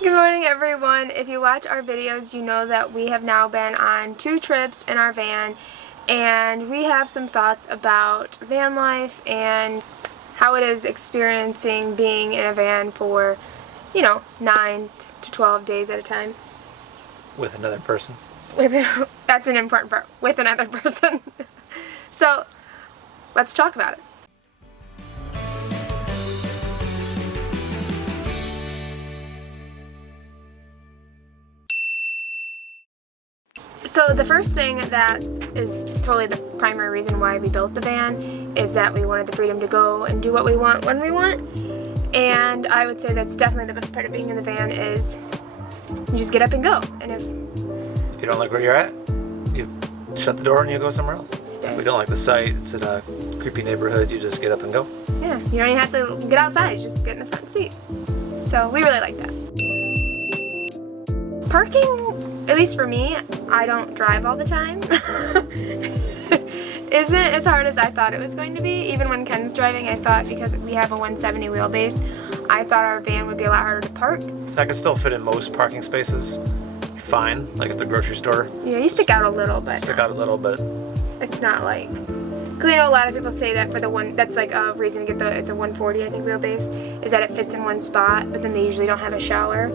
Good morning, everyone. If you watch our videos, you know that we have now been on 2 trips in our van, and we have some thoughts about van life and how it is experiencing being in a van for, 9 to 12 days at a time. With another person. That's an important part. With another person. So, let's talk about it. So the first thing that is totally the primary reason why we built the van is that we wanted the freedom to go and do what we want when we want. And I would say that's definitely the best part of being in the van is you just get up and go. And if you don't like where you're at, you shut the door and you go somewhere else. If we don't like the site, it's in a creepy neighborhood, you just get up and go. Yeah, you don't even have to get outside, you just get in the front seat. So we really like that. Parking, at least for me, I don't drive all the time. Isn't as hard as I thought it was going to be. Even when Ken's driving, I thought because we have a 170 wheelbase, I thought our van would be a lot harder to park. I can still fit in most parking spaces fine, like at the grocery store. Yeah, you stick out a little, but it's not like, because a lot of people say that for the one, that's like a reason to get it's a 140 I think wheelbase, is that it fits in one spot, but then they usually don't have a shower.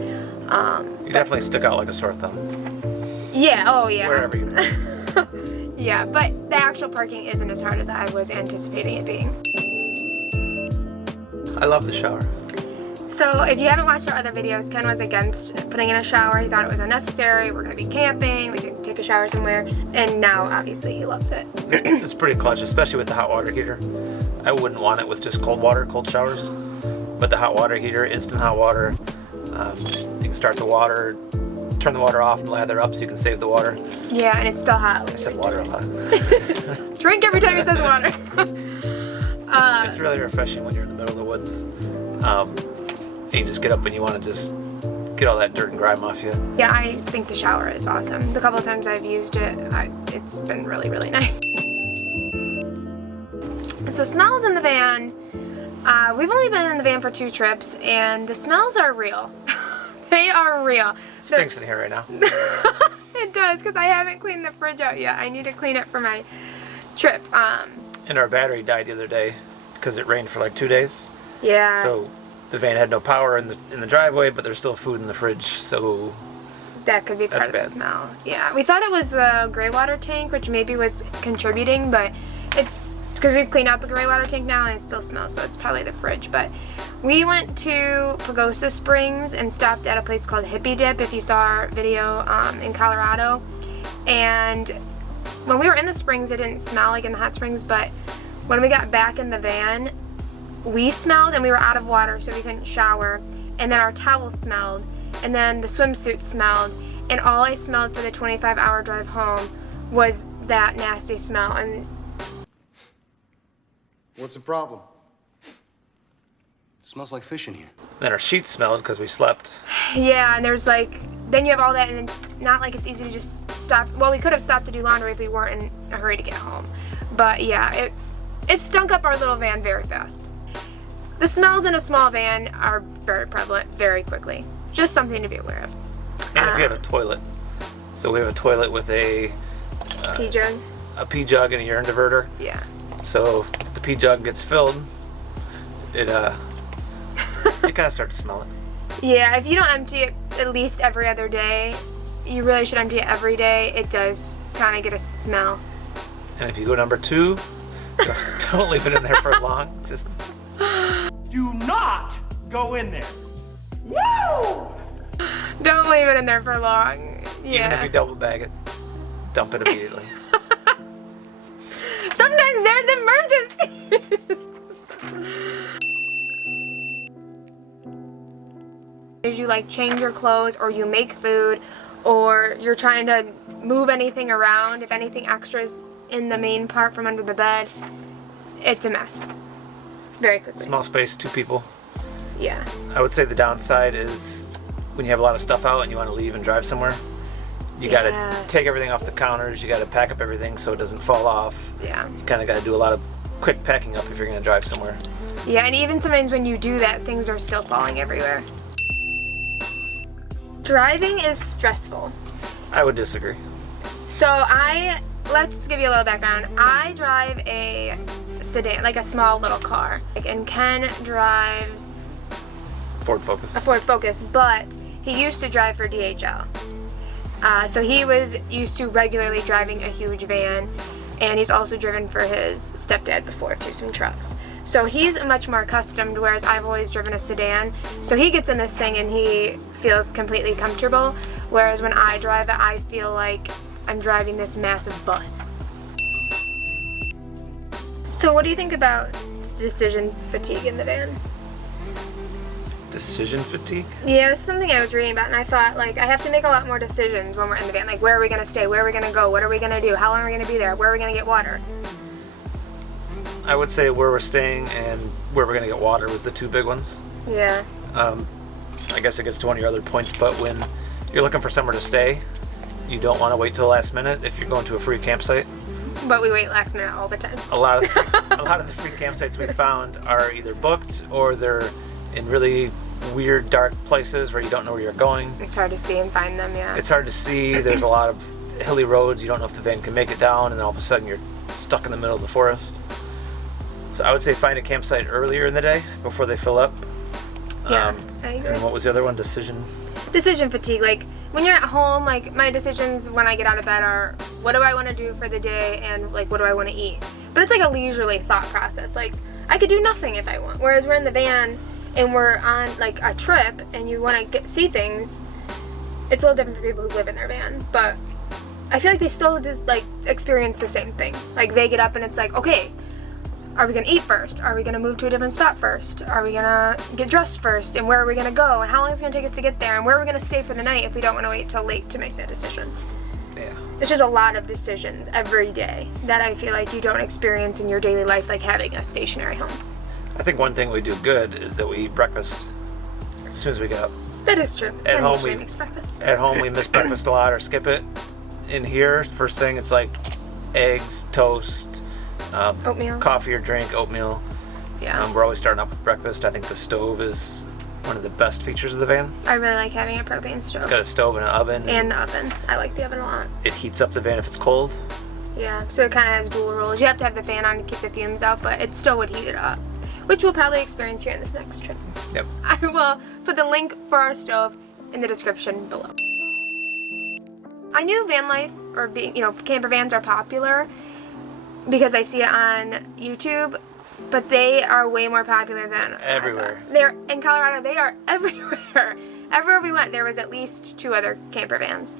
You definitely stick out like a sore thumb. Yeah, oh yeah. Wherever you park. Yeah, but the actual parking isn't as hard as I was anticipating it being. I love the shower. So if you haven't watched our other videos, Ken was against putting in a shower. He thought it was unnecessary. We're going to be camping. We could take a shower somewhere. And now, obviously, he loves it. It's pretty clutch, especially with the hot water heater. I wouldn't want it with just cold water, cold showers. But the hot water heater, instant hot water, you can start the water, turn the water off and lather up so you can save the water. Yeah, and it's still hot. I said water a lot. Drink every time he says water. It's really refreshing when you're in the middle of the woods. And you just get up and you want to just get all that dirt and grime off you. Yeah, I think the shower is awesome. The couple of times I've used it, it's been really, really nice. So smells in the van. We've only been in the van for 2 trips, and the smells are real. They are real. It stinks in here right now. It does, because I haven't cleaned the fridge out yet. I need to clean it for my trip. And our battery died the other day because it rained for like 2 days. Yeah. So the van had no power in the driveway, but there's still food in the fridge, so that could be part of the smell. Yeah, we thought it was the gray water tank, which maybe was contributing, but it's because we've cleaned out the gray water tank now and it still smells, so it's probably the fridge. But we went to Pagosa Springs and stopped at a place called Hippie Dip, if you saw our video in Colorado. And when we were in the springs, it didn't smell like in the hot springs, but when we got back in the van, we smelled and we were out of water, so we couldn't shower, and then our towel smelled, and then the swimsuit smelled, and all I smelled for the 25-hour drive home was that nasty smell. And what's the problem? It smells like fish in here. Then our sheets smelled because we slept. Yeah, and there's then you have all that, and it's not like it's easy to just stop. Well, we could have stopped to do laundry if we weren't in a hurry to get home, but yeah, it stunk up our little van very fast. The smells in a small van are very prevalent very quickly. Just something to be aware of. And if you have a toilet. So we have a toilet with a pee jug. A pee jug and a urine diverter. Yeah. So if the pee jug gets filled, you kind of start to smell it. Yeah, if you don't empty it at least every other day, you really should empty it every day. It does kind of get a smell. And if you go number 2, don't leave it in there for long. Just do not go in there. Woo! Don't leave it in there for long. Yeah. Even if you double bag it, dump it immediately. Sometimes there's emergencies. As you change your clothes, or you make food, or you're trying to move anything around, if anything extras in the main part from under the bed, it's a mess. Very quickly. Small space, 2 people. Yeah. I would say the downside is when you have a lot of stuff out and you want to leave and drive somewhere, you got to take everything off the counters, you got to pack up everything so it doesn't fall off. Yeah. You kind of got to do a lot of quick packing up if you're going to drive somewhere. Yeah, and even sometimes when you do that, things are still falling everywhere. Driving is stressful. I would disagree. So let's give you a little background. I drive a sedan, like a small little car. And Ken drives Ford Focus. a Ford Focus, but he used to drive for DHL. So he was used to regularly driving a huge van, and he's also driven for his stepdad before too, some trucks. So he's much more accustomed, whereas I've always driven a sedan. So he gets in this thing and he feels completely comfortable, whereas when I drive it, I feel like I'm driving this massive bus. So what do you think about decision fatigue in the van? Decision fatigue? Yeah, this is something I was reading about, and I thought, like, I have to make a lot more decisions when we're in the van. Like, where are we going to stay? Where are we going to go? What are we going to do? How long are we going to be there? Where are we going to get water? I would say where we're staying and where we're going to get water was the two big ones. Yeah. I guess it gets to one of your other points, but when you're looking for somewhere to stay, you don't want to wait till the last minute if you're going to a free campsite. But we wait last minute all the time. A lot of the free campsites we found are either booked or they're in really weird, dark places where you don't know where you're going. It's hard to see and find them, yeah. It's hard to see. There's a lot of hilly roads. You don't know if the van can make it down, and then all of a sudden you're stuck in the middle of the forest. So I would say find a campsite earlier in the day before they fill up. Yeah, I agree. And what was the other one? Decision fatigue. Like, when you're at home, like, my decisions when I get out of bed are, what do I want to do for the day, and, like, what do I want to eat? But it's like a leisurely thought process. Like, I could do nothing if I want. Whereas we're in the van and we're on, like, a trip and you want to see things, it's a little different for people who live in their van. But I feel like they still just, like, experience the same thing. Like, they get up and it's like, okay, are we going to eat first? Are we going to move to a different spot first? Are we going to get dressed first? And where are we going to go? And how long is it going to take us to get there? And where are we going to stay for the night if we don't want to wait till late to make that decision? Yeah. It's just a lot of decisions every day that I feel like you don't experience in your daily life, like having a stationary home. I think one thing we do good is that we eat breakfast as soon as we get up. That is true. At Ken home usually we makes breakfast. At home we miss breakfast a lot or skip it. In here, first thing it's like eggs, toast, Oatmeal. coffee or drink, oatmeal. Yeah. We're always starting up with breakfast. I think the stove is one of the best features of the van. I really like having a propane stove. It's got a stove and an oven. And the oven. I like the oven a lot. It heats up the van if it's cold. Yeah, so it kind of has dual roles. You have to have the fan on to keep the fumes out, but it still would heat it up, which we'll probably experience here in this next trip. Yep. I will put the link for our stove in the description below. I knew van life, or being, camper vans are popular because I see it on YouTube, but they are way more popular than Everywhere. They're in Colorado. They are everywhere. Everywhere we went, there was at least 2 other camper vans.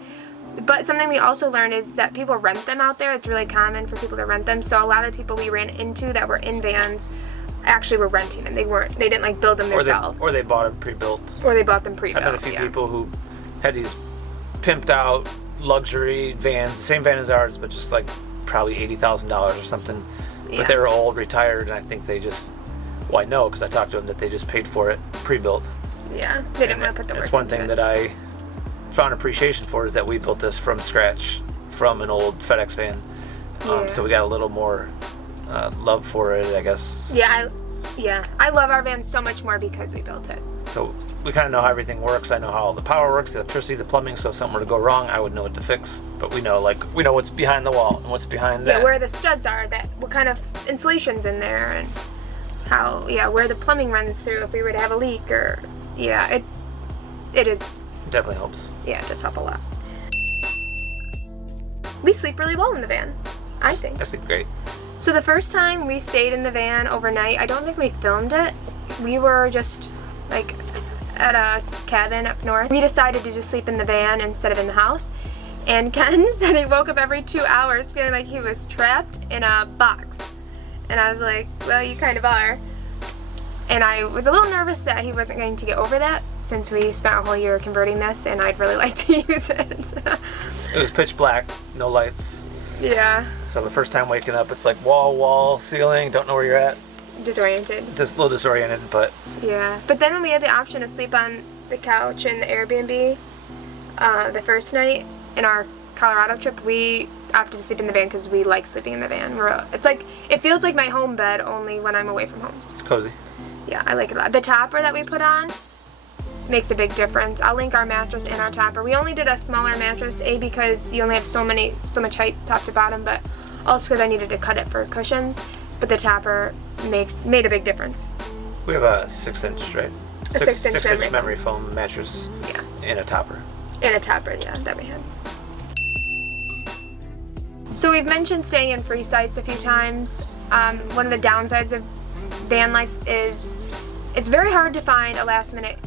But something we also learned is that people rent them out there. It's really common for people to rent them. So a lot of the people we ran into that were in vans actually were renting them. They didn't like build them themselves. Or they bought them pre-built. Or they bought them pre-built. I've met a few people who had these pimped out luxury vans, the same van as ours, but just like probably $80,000 or something. Yeah. But they were old, retired, and I think they just, well, I know because I talked to them that they just paid for it pre-built. Yeah, they didn't want to put the work It's one into thing it. that I found appreciation for is that we built this from scratch from an old FedEx van. Yeah. So we got a little more love for it, I guess. Yeah, I love our van so much more because we built it. So we kind of know how everything works. I know how the power works, the electricity, the plumbing. So if something were to go wrong, I would know what to fix. But we know what's behind the wall and what's behind that. Yeah, where the studs are, what kind of insulation's in there, and where the plumbing runs through if we were to have a leak, or it is. It definitely helps. Yeah, it does help a lot. We sleep really well in the van, I think. I sleep great. So the first time we stayed in the van overnight, I don't think we filmed it. We were just like at a cabin up north. We decided to just sleep in the van instead of in the house. And Ken said he woke up every 2 hours feeling like he was trapped in a box. And I was like, well, you kind of are. And I was a little nervous that he wasn't going to get over that, since we spent a whole year converting this and I'd really like to use it. It was pitch black, no lights. Yeah. So the first time waking up, it's like wall, ceiling, don't know where you're at. Disoriented. Just a little disoriented, but Yeah. But then when we had the option to sleep on the couch in the Airbnb the first night in our Colorado trip, we opted to sleep in the van because we like sleeping in the van. It feels like my home bed, only when I'm away from home. it's cozy. Yeah, I like it a lot. The topper that we put on, makes a big difference. I'll link our mattress and our topper. We only did a smaller mattress, because you only have so much height top to bottom, but also because I needed to cut it for cushions. But the topper made a big difference. We have a 6-inch, right? A 6-inch memory foam mattress. Yeah. And a topper. And a topper, yeah, that we had. So we've mentioned staying in free sites a few times. One of the downsides of van life is it's very hard to find a last minute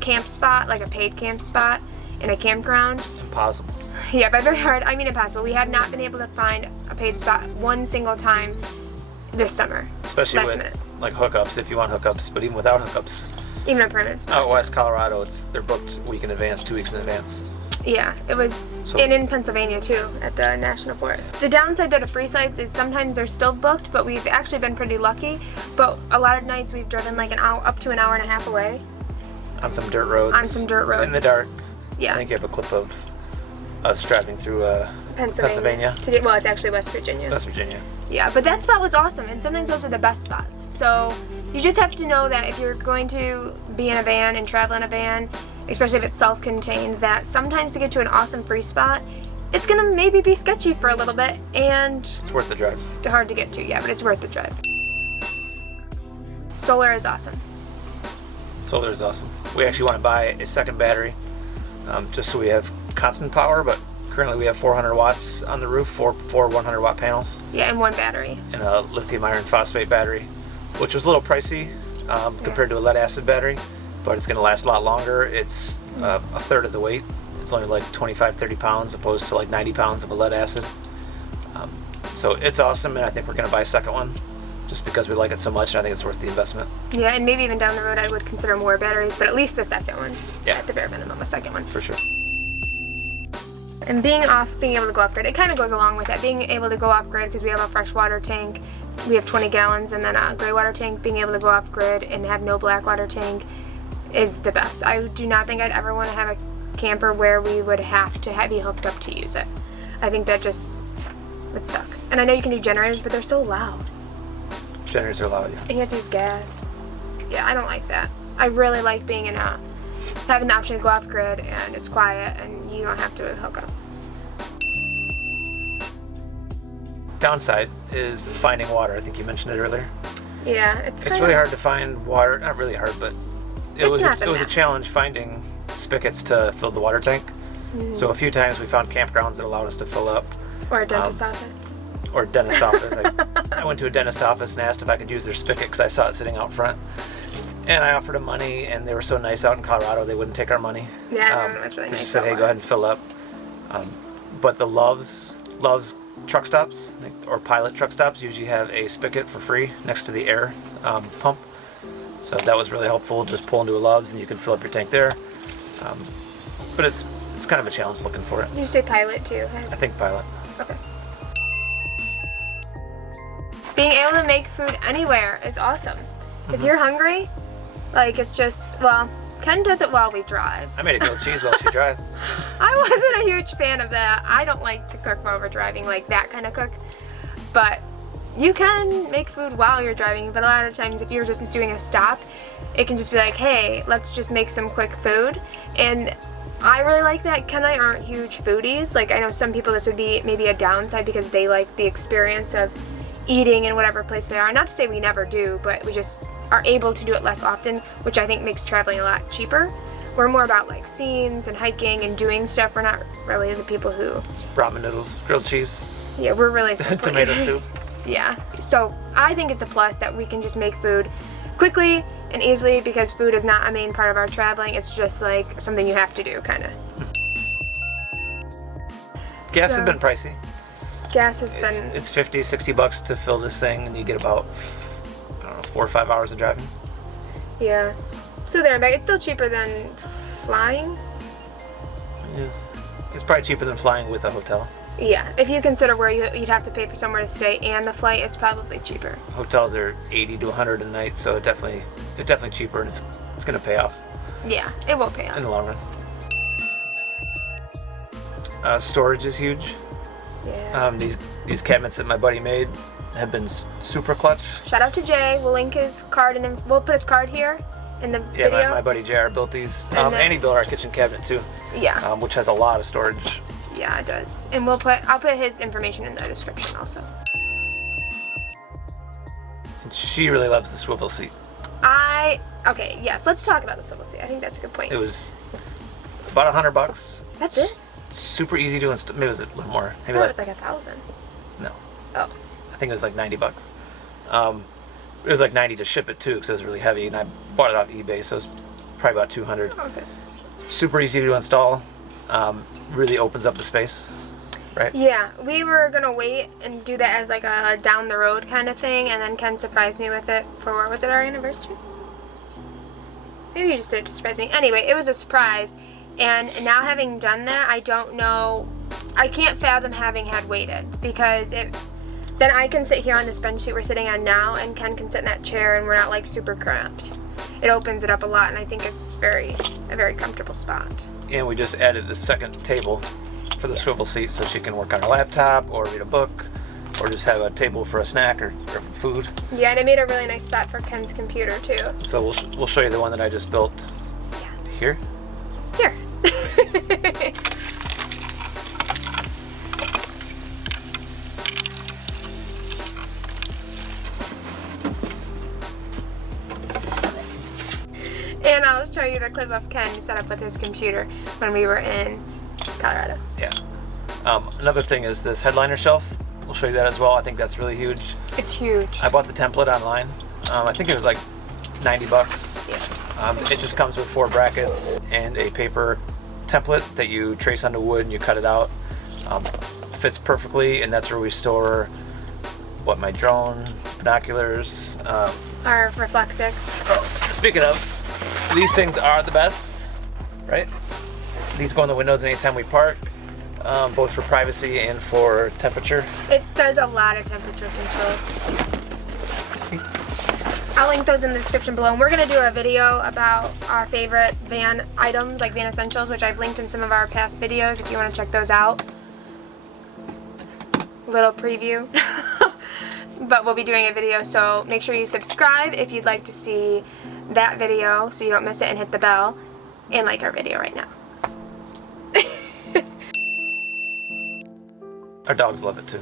camp spot, like a paid camp spot in a campground. Impossible. Yeah, by very hard, I mean impossible. We have not been able to find a paid spot one single time this summer. Especially last with minute. like hookups, if you want hookups, but even without hookups. Even a permanent spot. Out west Colorado, they're booked a week in advance, 2 weeks in advance. Yeah, it was, and in Pennsylvania too, at the National Forest. The downside though to free sites is sometimes they're still booked, but we've actually been pretty lucky. But a lot of nights we've driven like up to an hour and a half away. On some dirt roads. On some dirt roads. In the dark. Yeah. I think you have a clip of us driving through Pennsylvania. Well, it's actually West Virginia. West Virginia. Yeah, but that spot was awesome, and sometimes those are the best spots. So you just have to know that if you're going to be in a van and travel in a van, especially if it's self-contained, that sometimes to get to an awesome free spot, it's gonna maybe be sketchy for a little bit, and it's worth the drive. Hard to get to, yeah, but it's worth the drive. Solar is awesome. Solar is awesome. We actually want to buy a second battery, just so we have constant power, but currently we have 400 watts on the roof, four 100-watt panels. Yeah, and one battery. And a lithium iron phosphate battery, which was a little pricey compared to a lead acid battery, but it's going to last a lot longer. It's a third of the weight. It's only like 25-30 pounds opposed to like 90 pounds of a lead acid. So it's awesome, and I think we're going to buy a second one just because we like it so much, and I think it's worth the investment. Yeah, and maybe even down the road I would consider more batteries, but at least the second one. Yeah. At the bare minimum, a second one. For sure. And being able to go off grid, it kind of goes along with that. Being able to go off grid because we have a freshwater tank, we have 20 gallons, and then a gray water tank. Being able to go off grid and have no black water tank is the best. I do not think I'd ever want to have a camper where we would have to be hooked up to use it. I think that just would suck. And I know you can do generators, but they're so loud. Generators are loud, yeah. And you have to use gas. Yeah, I don't like that. I really like being having the option to go off grid and it's quiet and you don't have to hook up. Downside is finding water. I think you mentioned it earlier. Yeah, it's really hard to find water. Not really hard, but it was a challenge finding spigots to fill the water tank. Mm. So a few times we found campgrounds that allowed us to fill up. Or a dentist office. Or a dentist office. I went to a dentist office and asked if I could use their spigot because I saw it sitting out front. And I offered them money, and they were so nice out in Colorado, they wouldn't take our money. Yeah, it was really they nice. Just said, hey, go ahead and fill up. But the Love's truck stops, or Pilot truck stops, usually have a spigot for free next to the air pump. So that was really helpful. Just pull into a Love's, and you can fill up your tank there. But it's kind of a challenge looking for it. Did you say Pilot too? I think Pilot. Okay. Being able to make food anywhere is awesome. Mm-hmm. If you're hungry, like it's just, well, Ken does it while we drive. I made a grilled cheese while she drives. I wasn't a huge fan of that. I don't like to cook while we're driving, like that kind of cook. But you can make food while you're driving, but a lot of times if you're just doing a stop, it can just be like, hey, let's just make some quick food. And I really like that. Ken and I aren't huge foodies. Like I know some people this would be maybe a downside because they like the experience of eating in whatever place they are. Not to say we never do, but we just are able to do it less often, which I think makes traveling a lot cheaper. We're more about like scenes and hiking and doing stuff. We're not really the people who... Ramen noodles, grilled cheese. Yeah, we're really simple tomato eaters. soup. Yeah, so I think it's a plus that we can just make food quickly and easily because food is not a main part of our traveling. It's just like something you have to do, kind of. Gas has been pricey. Gas has been... It's $50, $60 to fill this thing, and you get about, I don't know, 4 or 5 hours of driving. Yeah. So there and back. It's still cheaper than flying. Yeah. It's probably cheaper than flying with a hotel. Yeah. If you consider where you'd have to pay for somewhere to stay and the flight, it's probably cheaper. Hotels are $80 to $100 a night, so it's definitely cheaper, and it's going to pay off. Yeah, it will pay off. In the long run. Storage is huge. Yeah. These cabinets that my buddy made have been super clutch. Shout out to Jay. We'll link his card and we'll put his card here in the Yeah, video. my buddy JR built these, and he built our kitchen cabinet too. Yeah. Which has a lot of storage. Yeah, it does. And I'll put his information in the description also. And she really loves the swivel seat. Okay, yes, let's talk about the swivel seat. I think that's a good point. It was about $100. That's it? Super easy to install. Maybe it was a little more. I Maybe thought it was like 1,000. No. Oh. I think it was like $90. It was like 90 to ship it too, because it was really heavy, and I bought it off eBay, so it was probably about 200. Okay. Super easy to install. Really opens up the space, right? Yeah, we were gonna wait and do that as like a down the road kind of thing, and then Ken surprised me with it for, was it our anniversary? Maybe you just did it to surprise me. Anyway, it was a surprise, and now having done that, I don't know, I can't fathom having had waited, because then I can sit here on this bench seat we're sitting on now, and Ken can sit in that chair, and we're not like super cramped. It opens it up a lot, and I think it's a very comfortable spot. And we just added a second table for the swivel seat, so she can work on her laptop or read a book, or just have a table for a snack or food. Yeah, and it made a really nice spot for Ken's computer too. So we'll show you the one that I just built. Yeah. Here. Here. And I'll show you the clip of Ken set up with his computer when we were in Colorado. Yeah. Another thing is this headliner shelf. We'll show you that as well. I think that's really huge. It's huge. I bought the template online. I think it was like $90. Yeah. It just comes with 4 brackets and a paper template that you trace onto wood and you cut it out. Fits perfectly, and that's where we store my drone, binoculars. Our Reflectix. Speaking of, these things are the best, right? These go in the windows anytime we park, both for privacy and for temperature. It does a lot of temperature control. I'll link those in the description below. And we're going to do a video about our favorite van items, like van essentials, which I've linked in some of our past videos if you want to check those out. Little preview. But we'll be doing a video, so make sure you subscribe if you'd like to see that video so you don't miss it, and hit the bell and like our video right now. Our dogs love it too.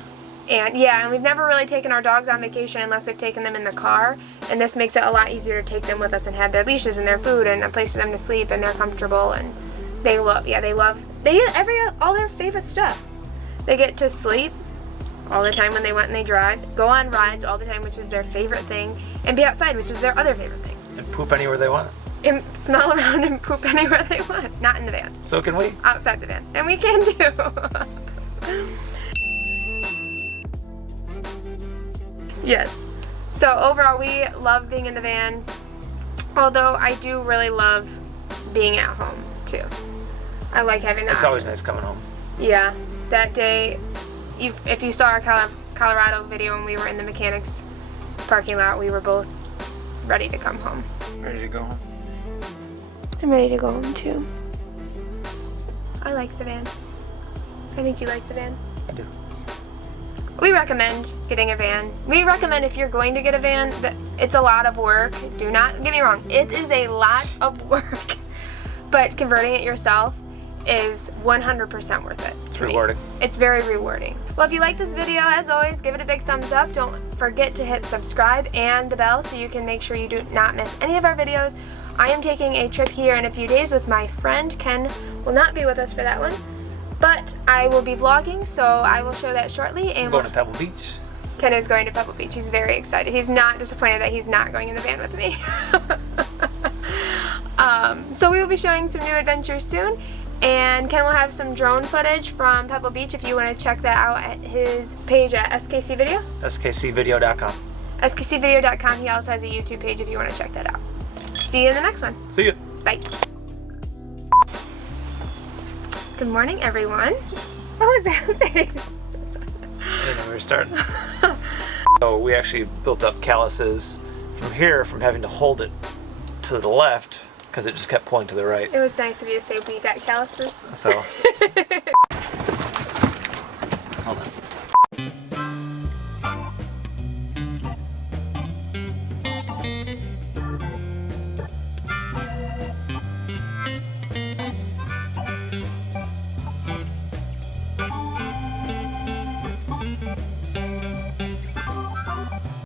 And yeah, and we've never really taken our dogs on vacation unless we've taken them in the car, and this makes it a lot easier to take them with us and have their leashes and their food and a place for them to sleep, and they're comfortable, and they get all their favorite stuff. They get to sleep all the time when they went and they drive, go on rides all the time, which is their favorite thing, and be outside, which is their other favorite thing. And poop anywhere they want. And smell around and poop anywhere they want. Not in the van. So can we. Outside the van. And we can too. Yes. So overall, we love being in the van, although I do really love being at home too. I like having that. It's always nice coming home. Yeah. That day, if you saw our Colorado video when we were in the mechanics parking lot, we were both ready to come home. Ready to go home? I'm ready to go home too. I like the van. I think you like the van. I do. We recommend getting a van. We recommend, if you're going to get a van, that it's a lot of work. Do not get me wrong. It is a lot of work. But converting it yourself is 100% worth it. It's rewarding. It's very rewarding. Well, if you like this video, as always, give it a big thumbs up. Don't forget to hit subscribe and the bell so you can make sure you do not miss any of our videos. I am taking a trip here in a few days with my friend. Ken will not be with us for that one, but I will be vlogging, so I will show that shortly. And I'm going to Pebble Beach. Ken is going to Pebble Beach. He's very excited. He's not disappointed that he's not going in the van with me. So we will be showing some new adventures soon, and Ken will have some drone footage from Pebble Beach if you want to check that out at his page at SKC Video. skcvideo.com. skcvideo.com. He also has a YouTube page if you want to check that out. See you in the next one. See ya. Bye. Good morning, everyone. What was that face? I didn't know we were starting. So we actually built up calluses from here from having to hold it to the left because it just kept pulling to the right. It was nice of you to say we got calluses. So